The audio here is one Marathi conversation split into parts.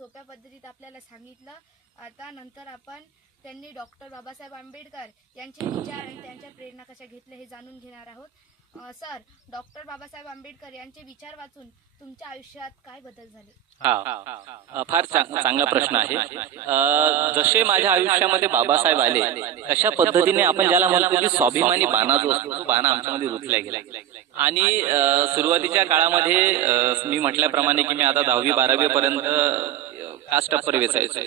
सोप्या पद्धतीत आपल्याला सांगितलं. आता नंतर आपण त्यांनी डॉक्टर बाबासाहेब आंबेडकर यांचे विचार आणि त्यांच्या प्रेरणा कशा घेतल्या हे जाणून घेणार आहोत. सर डॉक्टर बाबासाहेब आंबेडकर यांचे विचार वाचून तुमच्या आयुष्यात काय बदल झाले? हा. फार चांगला प्रश्न आहे. जसे माझ्या आयुष्यामध्ये बाबासाहेब आले तशा पद्धतीने आपण ज्याला म्हणतो की स्वाभिमानी बाणा जो असतो बाणा आमच्यामध्ये रुतला गेला. आणि सुरुवातीच्या काळामध्ये मी म्हटल्याप्रमाणे की मी आता दहावी बारावी पर्यंत कास्ट टप्पर वेचायचो.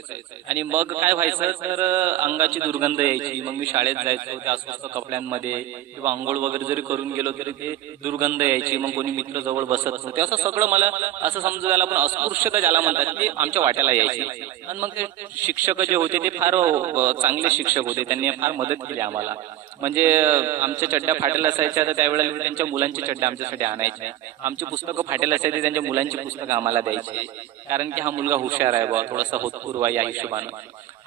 आणि मग काय व्हायचं? तर अंगाची दुर्गंध यायची. मग मी शाळेत जायचो त्या अस्वस्थ कपड्यांमध्ये. किंवा आंघोळ वगैरे जरी करून गेलो तरी ते दुर्गंध यायची. मग कोणी मित्र जवळ बसत नव्हते. असं सगळं मला असं समजू झालं पण अस्पृश्यता ज्याला म्हणतात ते आमच्या वाट्याला यायची. आणि मग ते शिक्षक जे होते ते फार चांगले शिक्षक होते. त्यांनी फार मदत केली आम्हाला. म्हणजे आमच्या चड्ड्या फाटेल असायच्या तर त्यावेळेला त्यांच्या मुलांची चड्डा आमच्यासाठी आणायचे. आमची पुस्तकं फाटेल असायची त्यांच्या मुलांची पुस्तकं आम्हाला द्यायची. कारण की हा मुलगा हुशार आहे बा थोडासा होत पूर्व या हिशोबानं.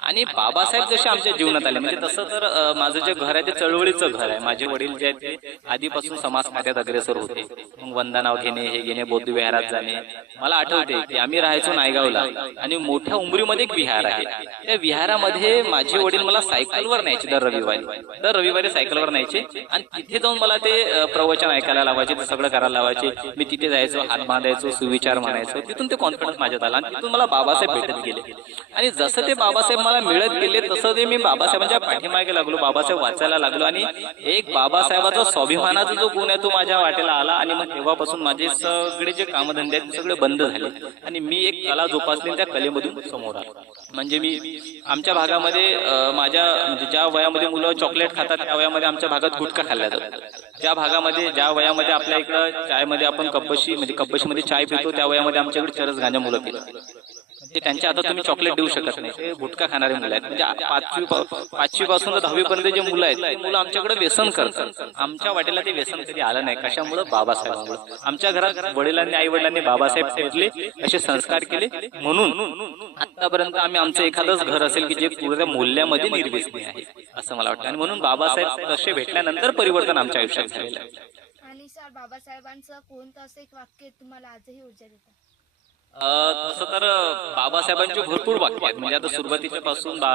आणि बाबासाहेब जसे आमच्या जीवनात आले म्हणजे तसं तर माझं जे घर आहे ते चळवळीचं घर आहे. माझे वडील जे आहेत ते आधीपासून समाज खात्यात अग्रेसर होते. मग वंदा नाव घेणे हे घेणे बौद्ध विहारात जाणे. मला आठवते की आम्ही राहायचो नायगावला आणि मोठ्या उमरीमध्ये एक विहार आहे. त्या विहारामध्ये माझे वडील मला सायकलवर न्यायचे दर रविवारी. दर रविवारी सायकलवर न्यायचे आणि तिथे जाऊन मला ते प्रवचन ऐकायला लावायचे ते सगळं करायला लावायचे. मी तिथे जायचो हात बांधायचो सुविचार म्हणायचो तिथून ते कॉन्फिडन्स माझ्यात आला आणि तिथून मला बाबासाहेब भेटत गेले. आणि जसं ते बाबासाहेब मला मिळत गेले तसं ते मी बाबासाहेबांच्या पाठीमागे लागलो बाबासाहेब वाचायला लागलो. आणि एक बाबासाहेबाचा स्वाभिमानाचा जो गुण आहे तो माझ्या वाटेला आला. आणि मग तेव्हापासून माझे सगळे जे कामधंदे आहेत सगळे बंद झाले. आणि मी एक कला जोपासली त्या कलेमधून समोर आलो. म्हणजे मी आमच्या भागामध्ये माझ्या म्हणजे ज्या वयामध्ये मुलं चॉकलेट खातात त्या वयामध्ये आमच्या भागात गुटखा खाल्ला जातो ज्या भागामध्ये ज्या वयामध्ये आपल्या इकडं चायमध्ये आपण कब्बशी म्हणजे कब्बशीमध्ये चाय पितो त्या वयामध्ये आमच्याकडे चरस गांजा मुलं पितात. ते त्यांच्या हातात तुम्ही चॉकलेट देऊ शकत नाही. ते गुटखा खाणारे मुलं आहेत. म्हणजे पाचवी पाचवी पासून दहावी पर्यंत जे मुलं आहेत मुलं आमच्याकडे व्यसन करतात. आमच्या वाटेला ते व्यसन कधी आलं नाही. कशामुळे? बाबासाहेबांमुळे. आमच्या घरात वडिलांनी आई वडिलांनी बाबासाहेब ठेवले असे संस्कार केले. म्हणून आतापर्यंत आम्ही आमचं एखादंच घर असेल की जे पूर्ण मूल्यामध्ये निर्व्यसनी आहे असं मला वाटतं. आणि म्हणून बाबासाहेब तसे भेटल्यानंतर परिवर्तन आमच्या आयुष्यात झालेलं आहे. आणि सर बाबासाहेबांचं कोणतं असं एक वाक्य तुम्हाला आजही ऊर्जा देतं? तसं तर बाबासाहेबांचे भरपूर वाक्य आहेत. म्हणजे आता सुरुवातीच्या पासून बा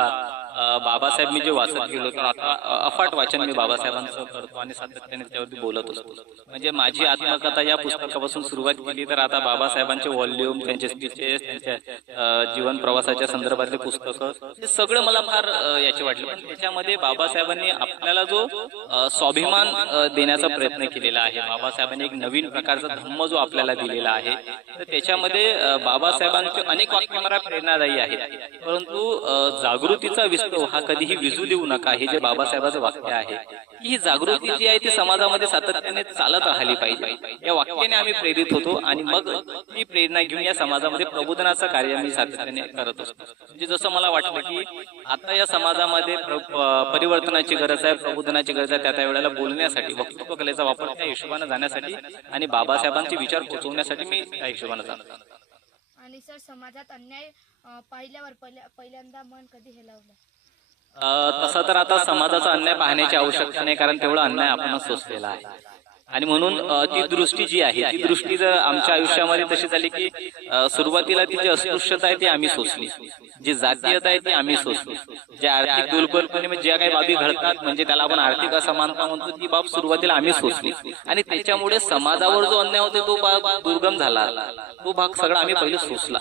बाबासाहेब मी जे वाचत गेलो तर आता अफाट वाचन मी बाबासाहेबांचं करतो आणि सातत्याने त्यावरती बोलत असतो. म्हणजे माझी आत्मकथा या पुस्तकापासून सुरुवात केली तर आता बाबासाहेबांचे व्हॉल्यूम त्यांचे स्पीचेस त्यांच्या जीवन प्रवासाच्या संदर्भातले पुस्तकं हे सगळं मला फार याचे वाटले. पण त्याच्यामध्ये बाबासाहेबांनी आपल्याला जो स्वाभिमान देण्याचा प्रयत्न केलेला आहे बाबासाहेबांनी एक नवीन प्रकारचा धम्म जो आपल्याला दिलेला आहे तर त्याच्यामध्ये बाबासाहेबांचे अनेक वाक्य मला प्रेरणादायी आहेत. परंतु जागृतीचा विस्तव हा कधीही विजू देऊ नका. हे जे बाबासाहेबांचं वाक्य आहे ही जागृती जी आहे ती समाजामध्ये सातत्याने चालत राहिली पाहिजे. या वाक्याने आम्ही प्रेरित होतो आणि मग ती प्रेरणा घेऊन या समाजामध्ये प्रबोधनाचं कार्य आम्ही सातत्याने करत असतो. म्हणजे जसं मला वाटलं की आता या समाजामध्ये परिवर्तनाची गरज आहे प्रबोधनाची गरज आहे त्या त्या वेळेला बोलण्यासाठी वक्तृत्व कलेचा वापर त्या हिशोबाने जाण्यासाठी आणि बाबासाहेबांचे विचार पोहोचवण्यासाठी मी त्या हिशोबाने जाणार परिसर समाजात अन्याय पाहिल्यावर पहिल्यांदा मन कधी हेलावलं? तसं तर आता समाजाचा अन्याय पाहण्याची आवश्यकता नाही कारण तेवढा अन्याय आपण सोसलेला आहे. आणि म्हणून ती दृष्टी जी आहे ती दृष्टी जर आमच्या आयुष्यामध्ये तशी झाली की सुरुवातीला ती जी अस्पृश्यता आहे ती आम्ही सोसली. जी जातीयता आहे ती आम्ही सोसली. जे आर्थिक दुर्बलपणे म्हणजे ज्या काही बाबी घडतात म्हणजे त्याला आपण आर्थिक असमानता म्हणतो ती बाब सुरुवातीला आम्ही सोसली. आणि त्याच्यामुळे समाजावर जो अन्याय होते तो भाग दुर्गम झाला. तो भाग सगळा आम्ही पहिले सोसला.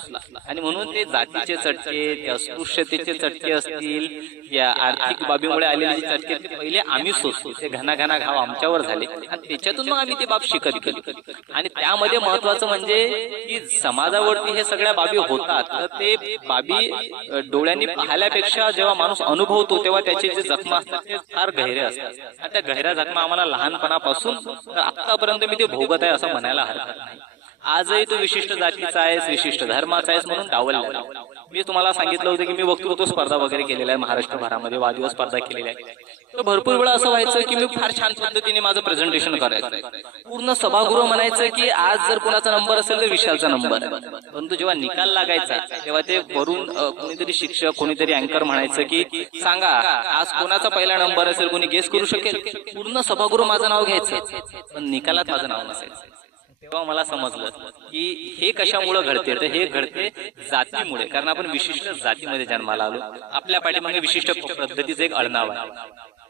आणि म्हणून ते जातीचे चटके ते अस्पृश्यतेचे चटके असतील या आर्थिक बाबीमुळे आलेली चटके ते पहिले आम्ही सोसतो ते घना घना घाव आमच्यावर झाले. आणि त्याच्यातून मग आम्ही ती बाब शिकत गेलो. आणि त्यामध्ये महत्वाचं म्हणजे की समाजावरती हे सगळ्या बाबी होतात. तर ते बाबी डोळ्यांनी पाहिल्यापेक्षा जेव्हा माणूस अनुभवतो तेव्हा त्याचे जे जखमा असतात ते फार गहिरे असतात. आणि त्या गहिऱ्या जखमा आम्हाला लहानपणापासून तर आतापर्यंत मी ते भोगत आहे असं म्हणायला हरकत नाही. आजही तू विशिष्ट जातीचा आहेस विशिष्ट धर्माचा आहेस म्हणून डावलला मी तुम्हाला सांगितलं होतं की मी वक्तृत्व स्पर्धा वगैरे केलेल्या आहे महाराष्ट्रभरामध्ये वादविवाद स्पर्धा केलेल्या आहे तर भरपूर वेळा असं व्हायचं की मी फार छान पद्धतीने माझं प्रेझेंटेशन करायचं. पूर्ण सभागृह म्हणायचं की आज जर कोणाचा नंबर असेल तर विशालचा नंबर परंतु जेव्हा निकाल लागायचा तेव्हा ते वरून कोणीतरी शिक्षक कोणीतरी अँकर म्हणायचं की सांगा आज कोणाचा पहिला नंबर असेल कोणी गेस करू शकेल? पूर्ण सभागृह माझं नाव घ्यायचं. पण निकालात माझं नाव नसायचं. तेव्हा मला समजलं की हे कशामुळे घडते? तर हे घडते जातीमुळे. कारण आपण विशिष्ट जातीमध्ये जन्माला आलो. आपल्या पाठीमागे विशिष्ट पद्धतीचं एक अळनाव आहे.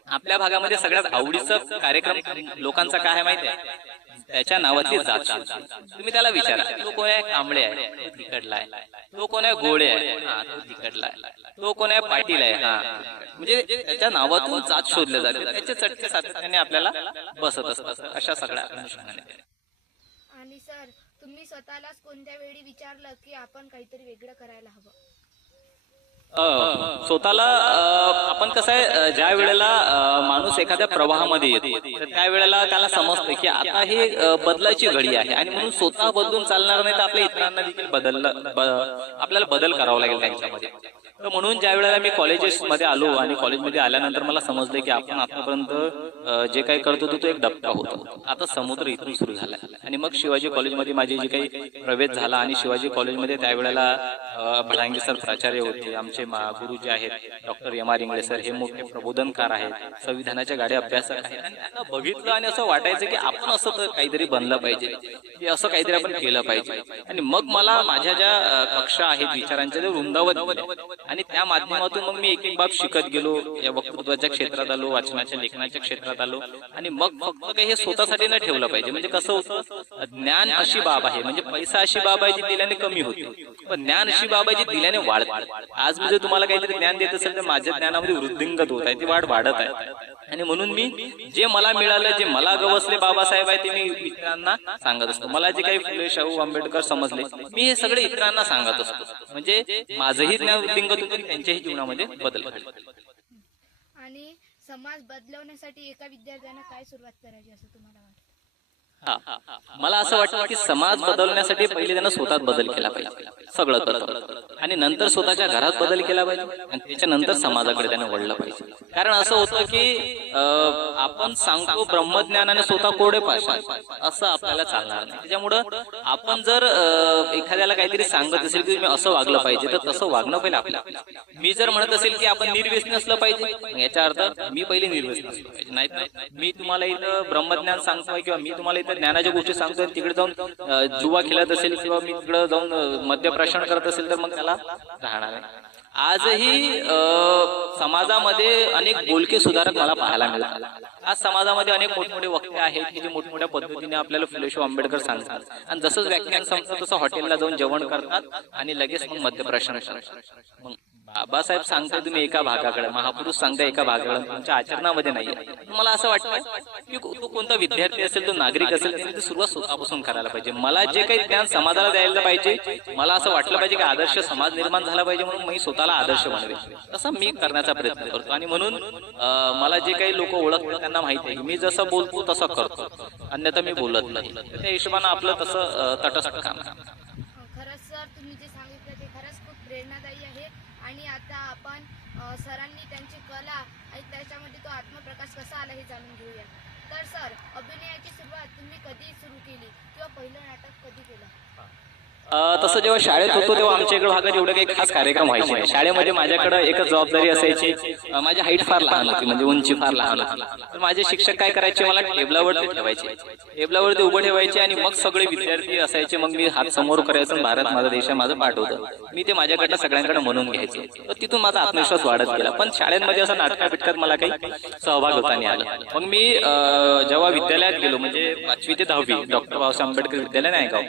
आपल्या भागामध्ये सगळ्यात आवडीचं कार्यक्रम लोकांचा काय आहे माहिती आहे? त्याच्या नावातली जात तुम्ही त्याला विचारा. तो कोण आहे? कांबळे आहे. तो तिकडला आहे. तो कोण आहे? गोळे आहे. हा तो तिकडला आहे. तो कोण आहे? पाटील आहे. हा. म्हणजे त्याच्या नावातून जात शोधल्या जाते. त्याचे चटके सातत्याने आपल्याला बसत असतात. अशा सगळ्या अनुषंगाने. तुम्ही स्वतःलाच कोणत्या वेळी विचारलं की आपण काहीतरी वेगळं करायला हवं? स्वतःला आपण कसं आहे ज्या वेळेला माणूस एखाद्या प्रवाहामध्ये येतो त्या वेळेला त्याला समजतं की आता हे बदलायची घडी आहे. आणि म्हणून स्वतः बदलून चालणार नाही तर आपल्या इतरांना देखील बदललं आपल्याला बदल करावा लागेल त्यांच्यामध्ये. तर म्हणून ज्या वेळेला मी कॉलेजेस मध्ये आलो आणि कॉलेजमध्ये आल्यानंतर मला समजलं की आपण आतापर्यंत जे काही करत होतो तो एक डबका होता. आता समुद्र इथून सुरू झाला. आणि मग शिवाजी कॉलेजमध्ये माझे जे काही प्रवेश झाला आणि शिवाजी कॉलेजमध्ये त्यावेळेला अ, भडांगे सर प्राचार्य होते आमचे मा- गुरु जे आहेत doctor M R Ingale sir हे मोठे प्रबोधनकार आहेत संविधानाच्या गाड्या अभ्यासक आहेत. आणि त्यांना बघितलं आणि असं वाटायचं की आपण असं काहीतरी बनलं पाहिजे. की असं काहीतरी आपण केलं पाहिजे. आणि मग मला माझ्या ज्या कक्षा आहेत विचारांच्या ते वृंदावत आणि त्या माध्यमातून मग मी एक एक बाब शिकत गेलो. या वक्तृत्वाच्या क्षेत्रात आलो वाचनाच्या लेखनाच्या क्षेत्रात आलो. आणि मग फक्त काही हे स्वतःसाठी न ठेवलं पाहिजे. म्हणजे कसं होतं? ज्ञान अशी बाब आहे. म्हणजे पैसा अशी बाब आहे जी दिल्याने कमी होते. पण ज्ञान अशी बाब आहे जी दिल्याने वाढते. आज मी जर तुम्हाला काहीतरी ज्ञान देत असेल तर माझ्या ज्ञानामध्ये वृद्धिंगत होत आहे ती वाढ वाढत आहे. आणि म्हणून मी जे मला मिळालं जे मला गवसले बाबासाहेब आहे ते मी इतरांना सांगत असतो. मला जे काही फुले शाहू आंबेडकर समजले मी हे सगळे इतरांना सांगत असतो. म्हणजे माझंही ज्ञान वृद्धिंगत होतं त्यांच्याही जीवनामध्ये बदल आणि समाज बदलवण्यासाठी एका विद्यार्थ्यानं काय सुरुवात करायची असं तुम्हाला वाटतं? हा. मला असं वाटतं की समाज बदलण्यासाठी पहिले त्यानं स्वतःत बदल केला पाहिजे. सगळं करत आणि नंतर स्वतःच्या घरात बदल केला पाहिजे. आणि त्याच्यानंतर समाजाकडे त्याने वळलं पाहिजे. कारण असं होतं की आपण सांगतो ब्रह्मज्ञानाने स्वतः कोडे पाहिजे असं आपल्याला चालणार नाही. त्याच्यामुळं आपण जर एखाद्याला काहीतरी सांगत असेल की मी असं वागलं पाहिजे तर तसं वागणं पहिले आपल्याला मी जर म्हणत असेल की आपण निर्व्यसन असलं पाहिजे याचा अर्थ मी पहिले निर्व्यसन असलं पाहिजे. नाही मी तुम्हाला इथं ब्रह्मज्ञान सांगतोय किंवा मी तुम्हाला इथं ज्ञानाच्या गोष्टी सांगतोय तिकडे जाऊन जुवा खेळत असेल किंवा मी तिकडे जाऊन अं, मद्यप्राशन करत असेल तर मग त्याला राहणार आहे. आजही समाजामध्ये अनेक बोलके सुधारक मला पाहायला मिळतात. आज समाजामध्ये अनेक मोठमोठे वक्ते आहेत की जे मोठमोठ्या पद्धतीने आपल्याला फुले आंबेडकर सांगतात. आणि जसंच व्याख्यान संपतं तसं हॉटेलला जाऊन जेवण करतात आणि लगेच मग मद्यप्राशन मग बाबासाहेब सांगताय तुम्ही एका भागाकडे महापुरुष सांगताय एका भागाकडे तुमच्या आचरणामध्ये नाही मला असं वाटतं की तो कोणता विद्यार्थी असेल तो नागरिक असेल त्याने ती सुरुवात स्वतःपासून करायला पाहिजे. मला जे काही ज्ञान समाजाला द्यायला पाहिजे मला असं वाटलं पाहिजे की आदर्श समाज निर्माण झाला पाहिजे म्हणून मी स्वतःला आदर्श बनवे तसं मी करण्याचा प्रयत्न करतो. आणि म्हणून मला जे काही लोक ओळखतात त्यांना माहिती आहे मी जसं बोलतो तसं करतो. अन्यथा मी बोलत नाही. त्या हिशोबानं आपलं तसं तटस्थ काम आहे. अं, खरंच सर तुम्ही जे सांगितलं ते खरंच खूप प्रेरणादायी आहे आता आपण सरांनी त्यांची कला आणि त्याच्यामध्ये तो आत्मप्रकाश कसा आला हे जाणून घेऊया. तर सर अभिनयाची सुरुवात तुम्ही कधी सुरू केली? किंवा पहिलं नाटक कधी केलं? तसं जेव्हा शाळेत होतो तेव्हा आमच्या इकडे भागात एवढं काही खास कार्यक्रम व्हायचे नाही. शाळेमध्ये माझ्याकडे एकच जबाबदारी असायची माझी हाईट फार लहान होती म्हणजे उंची फार लहान होती. तर माझे शिक्षक काय करायचे मला टेबलावरती ठेवायचे. टेबलावरती उभं ठेवायचे आणि मग सगळे विद्यार्थी असायचे मग मी हात समोर करायचं भारत माझा देश माझं पाठ होतं. मी ते माझ्याकडनं सगळ्यांकडे म्हणून घ्यायचे. तर तिथून माझा आत्मविश्वास वाढत गेला. पण शाळेमध्ये असं नाटका बिटकात मला काही सहभाग होता नाही आला. मग मी जेव्हा विद्यालयात गेलो म्हणजे पाचवी ते दहावी डॉक्टर बाबासाहेब आंबेडकर विद्यालय नाही गाव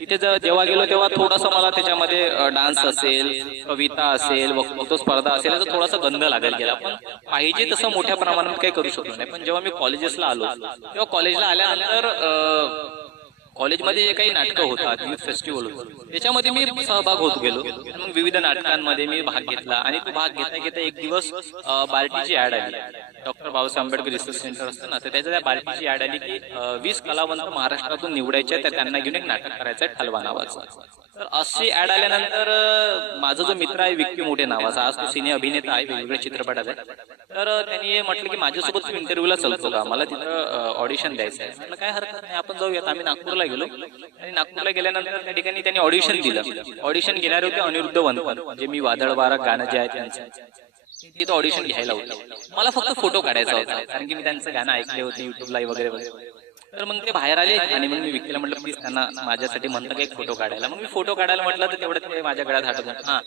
तिथे जेव्हा गेलो तेव्हा थोडासा मला त्याच्यामध्ये डान्स असेल कविता असेल वक्तृत्व स्पर्धा असेल याचा थोडासा गंध लागायला गेला. पण पाहिजे तसं मोठ्या प्रमाणात काही करू शकलो नाही. पण जेव्हा मी कॉलेजेसला आलो तेव्हा कॉलेजला आल्यानंतर कॉलेजमध्ये जे काही नाटकं होतात युथ फेस्टिवल होतं त्याच्यामध्ये मी सहभाग होत गेलो. मग विविध नाटकांमध्ये मी भाग घेतला आणि तो भाग घेता घेता एक दिवस बाल्टीची बार्टीची ऍड आली. Doctor Babasaheb Ambedkar research centre असतं ना तर त्याच्या त्या बार्टीची ऍड आली की वीस कलावंत महाराष्ट्रातून निवडायचे तर त्यांना घेऊन एक नाटक करायचं आहे ठलवा नावाचं तर अशी ऍड आल्यानंतर माझा जो मित्र आहे विक्की मोठे नावाचा आज तो सिने अभिनेता आहे वेगवेगळ्या चित्रपटात आहे. तर त्यांनी म्हटलं की माझ्यासोबत इंटरव्ह्यूला चलतो का मला तिथं ऑडिशन द्यायचं आहे. म्हटलं काय हरकत नाही आपण जाऊयात आम्ही नागपूरला गेलो. आणि नागपूरला गेल्यानंतर त्या ठिकाणी त्यांनी ऑडिशन दिलं. ऑडिशन घेणारे होते अनिरुद्ध वनपन जे मी वादळ वारा गाणं जे आहे त्यांचं. तिथं ऑडिशन घ्यायला होतं. मला फक्त फोटो काढायचा होता कारण की मी त्यांचं गाणं ऐकले होते युट्यूबला वगैरे वगैरे. तर मग ते बाहेर आले आणि मग मी विकीला म्हटलं प्लीज त्यांना माझ्यासाठी म्हणतं का एक फोटो काढायला. मग मी फोटो काढायला म्हटलं तर तेवढं ते माझ्या गळ्यात हात हा.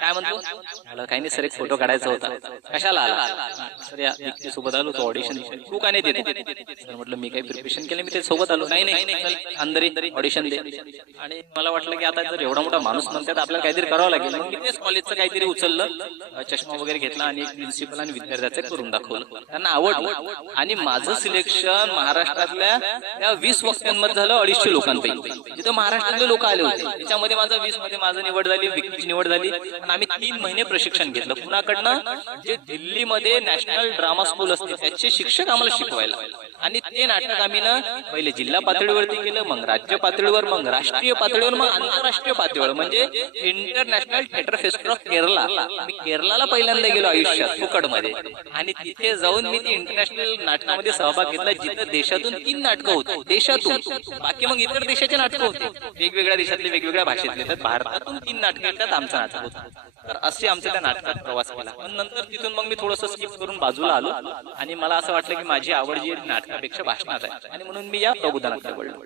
काय म्हणतो? काही नाही सर एक फोटो काढायचा होता. कशाला आला? सर या व्यक्ती सोबत आलो तो ऑडिशन. तू काय नाही देते? सर म्हटलं मी काही प्रिपरेशन केलं मी ते सोबत आलो. नाही नाही अंदरी अंदर ऑडिशन दे. आणि मला वाटलं की आता जर एवढा मोठा माणूस म्हणतात आपल्याला काहीतरी करावं लागेल. मग मी कॉलेजचं काहीतरी उचललं चष्मा वगैरे घेतला आणि एक प्रिन्सिपल आणि विद्यार्थ्याचं करून दाखवलं. त्यांना आवडलं. आणि माझं सिलेक्शन महाराष्ट्रातल्या त्या वीस वक्त्यांमध्ये झालं अडीचशे लोकांपैकी. जिथं महाराष्ट्रातले लोक आले होते. त्याच्यामध्ये माझं वीसमध्ये माझं निवड झाली विकीची निवड झाली. आणि आम्ही तीन महिने प्रशिक्षण घेतलं. कुणाकडनं? जे दिल्लीमध्ये नॅशनल ड्रामा स्कूल असते त्याचे शिक्षक आम्हाला शिकवायला. आणि ते नाटक आम्ही ना पहिले जिल्हा पातळीवरती केलं मग राज्य पातळीवर मग राष्ट्रीय पातळीवर मग आंतरराष्ट्रीय पातळीवर. म्हणजे international theatre festival of Kerala. मी केरलाला पहिल्यांदा गेलो आयुष्यात फुकटमध्ये. आणि तिथे जाऊन मी ती इंटरनॅशनल नाटकामध्ये सहभाग घेतला जिथं देशातून तीन नाटकं होती देशातून. बाकी मग इतर देशाचे नाटकं होते. वेगवेगळ्या देशातले वेगवेगळ्या भाषेतले तर भारतातून तीन नाटकं येतात आमचं नाटक होतं. तर असे आमचा त्या नाटकात प्रवास केला. पण नंतर तिथून मग मी थोडंसं स्किप करून बाजूला आलो. आणि मला असं वाटलं की माझी आवड जी नाटकापेक्षा भाषणात आहे. आणि म्हणून मी या प्रबोधनात वळलो.